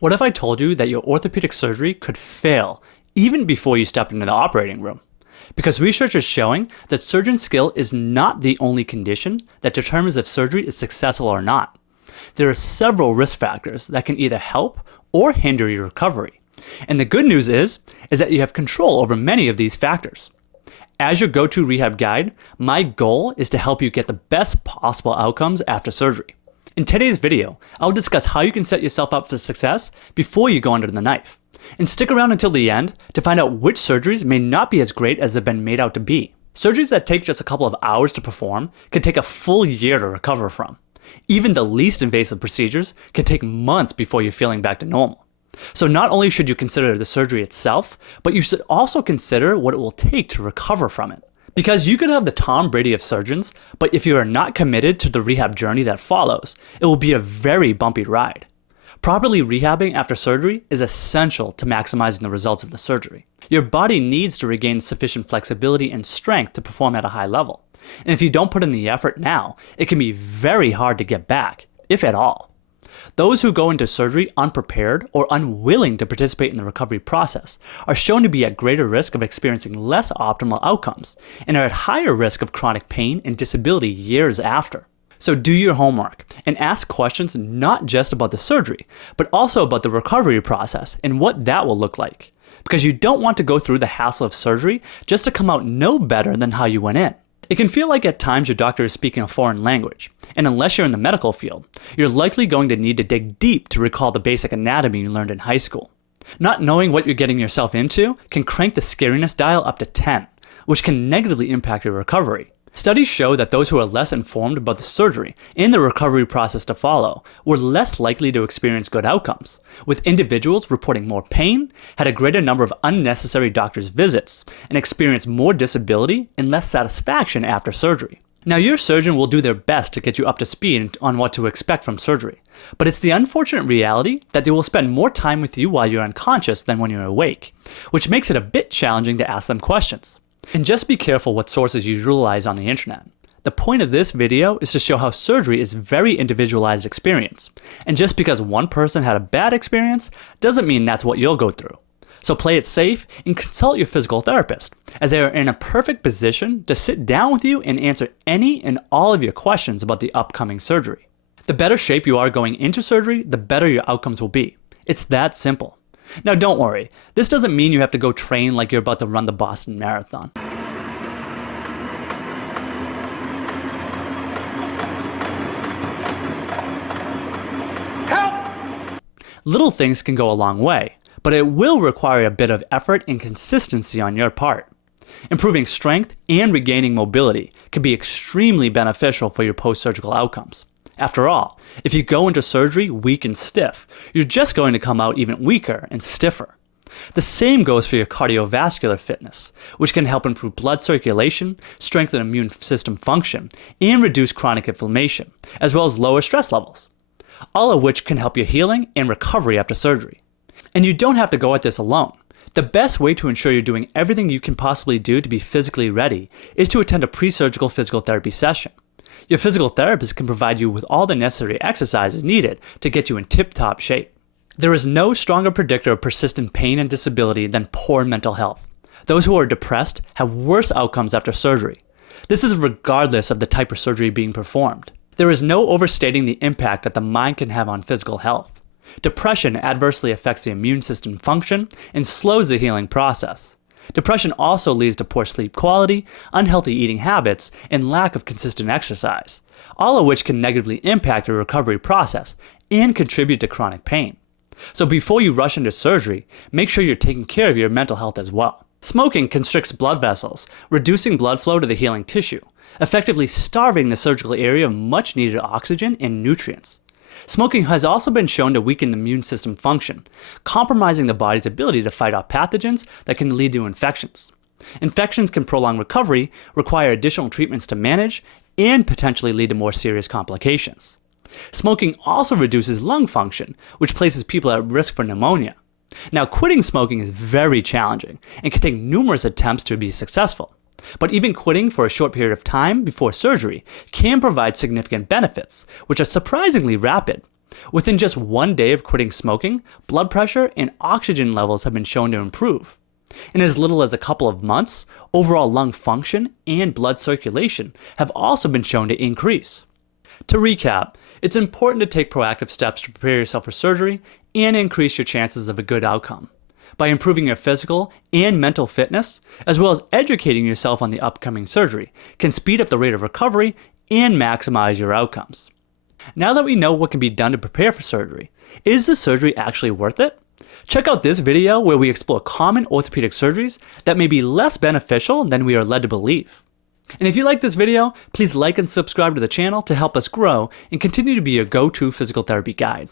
What if I told you that your orthopedic surgery could fail even before you step into the operating room? Because research is showing that surgeon skill is not the only condition that determines if surgery is successful or not. There are several risk factors that can either help or hinder your recovery. And the good news is that you have control over many of these factors. As your go-to rehab guide, my goal is to help you get the best possible outcomes after surgery. In today's video, I'll discuss how you can set yourself up for success before you go under the knife. And stick around until the end to find out which surgeries may not be as great as they've been made out to be. Surgeries that take just a couple of hours to perform can take a full year to recover from. Even the least invasive procedures can take months before you're feeling back to normal. So not only should you consider the surgery itself, but you should also consider what it will take to recover from it. Because you could have the Tom Brady of surgeons, but if you are not committed to the rehab journey that follows, it will be a very bumpy ride. Properly rehabbing after surgery is essential to maximizing the results of the surgery. Your body needs to regain sufficient flexibility and strength to perform at a high level. And if you don't put in the effort now, it can be very hard to get back, if at all. Those who go into surgery unprepared or unwilling to participate in the recovery process are shown to be at greater risk of experiencing less optimal outcomes and are at higher risk of chronic pain and disability years after. So do your homework and ask questions not just about the surgery, but also about the recovery process and what that will look like. Because you don't want to go through the hassle of surgery just to come out no better than how you went in. It can feel like at times your doctor is speaking a foreign language, and unless you're in the medical field, you're likely going to need to dig deep to recall the basic anatomy you learned in high school. Not knowing what you're getting yourself into can crank the scariness dial up to 10, which can negatively impact your recovery. Studies show that those who are less informed about the surgery and the recovery process to follow were less likely to experience good outcomes, with individuals reporting more pain, had a greater number of unnecessary doctor's visits, and experienced more disability and less satisfaction after surgery. Now, your surgeon will do their best to get you up to speed on what to expect from surgery, but it's the unfortunate reality that they will spend more time with you while you're unconscious than when you're awake, which makes it a bit challenging to ask them questions. And just be careful what sources you utilize on the internet. The point of this video is to show how surgery is a very individualized experience, and just because one person had a bad experience doesn't mean that's what you'll go through. So play it safe and consult your physical therapist, as they are in a perfect position to sit down with you and answer any and all of your questions about the upcoming surgery. The better shape you are going into surgery, the better your outcomes will be. It's that simple. Now don't worry, this doesn't mean you have to go train like you're about to run the Boston Marathon. Help! Little things can go a long way, but it will require a bit of effort and consistency on your part. Improving strength and regaining mobility can be extremely beneficial for your post-surgical outcomes. After all, if you go into surgery weak and stiff, you're just going to come out even weaker and stiffer. The same goes for your cardiovascular fitness, which can help improve blood circulation, strengthen immune system function, and reduce chronic inflammation, as well as lower stress levels. All of which can help your healing and recovery after surgery. And you don't have to go at this alone. The best way to ensure you're doing everything you can possibly do to be physically ready is to attend a pre-surgical physical therapy session. Your physical therapist can provide you with all the necessary exercises needed to get you in tip-top shape. There is no stronger predictor of persistent pain and disability than poor mental health. Those who are depressed have worse outcomes after surgery. This is regardless of the type of surgery being performed. There is no overstating the impact that the mind can have on physical health. Depression adversely affects the immune system function and slows the healing process. Depression also leads to poor sleep quality, unhealthy eating habits, and lack of consistent exercise, all of which can negatively impact your recovery process and contribute to chronic pain. So before you rush into surgery, make sure you're taking care of your mental health as well. Smoking constricts blood vessels, reducing blood flow to the healing tissue, effectively starving the surgical area of much needed oxygen and nutrients. Smoking has also been shown to weaken the immune system function, compromising the body's ability to fight off pathogens that can lead to infections. Infections can prolong recovery, require additional treatments to manage, and potentially lead to more serious complications. Smoking also reduces lung function, which places people at risk for pneumonia. Now, quitting smoking is very challenging and can take numerous attempts to be successful. But even quitting for a short period of time before surgery can provide significant benefits, which are surprisingly rapid. Within just 1 day of quitting smoking, blood pressure and oxygen levels have been shown to improve. In as little as a couple of months, overall lung function and blood circulation have also been shown to increase. To recap, it's important to take proactive steps to prepare yourself for surgery and increase your chances of a good outcome. By improving your physical and mental fitness, as well as educating yourself on the upcoming surgery, can speed up the rate of recovery and maximize your outcomes. Now that we know what can be done to prepare for surgery, is the surgery actually worth it? Check out this video where we explore common orthopedic surgeries that may be less beneficial than we are led to believe. And if you like this video, please like and subscribe to the channel to help us grow and continue to be your go-to physical therapy guide.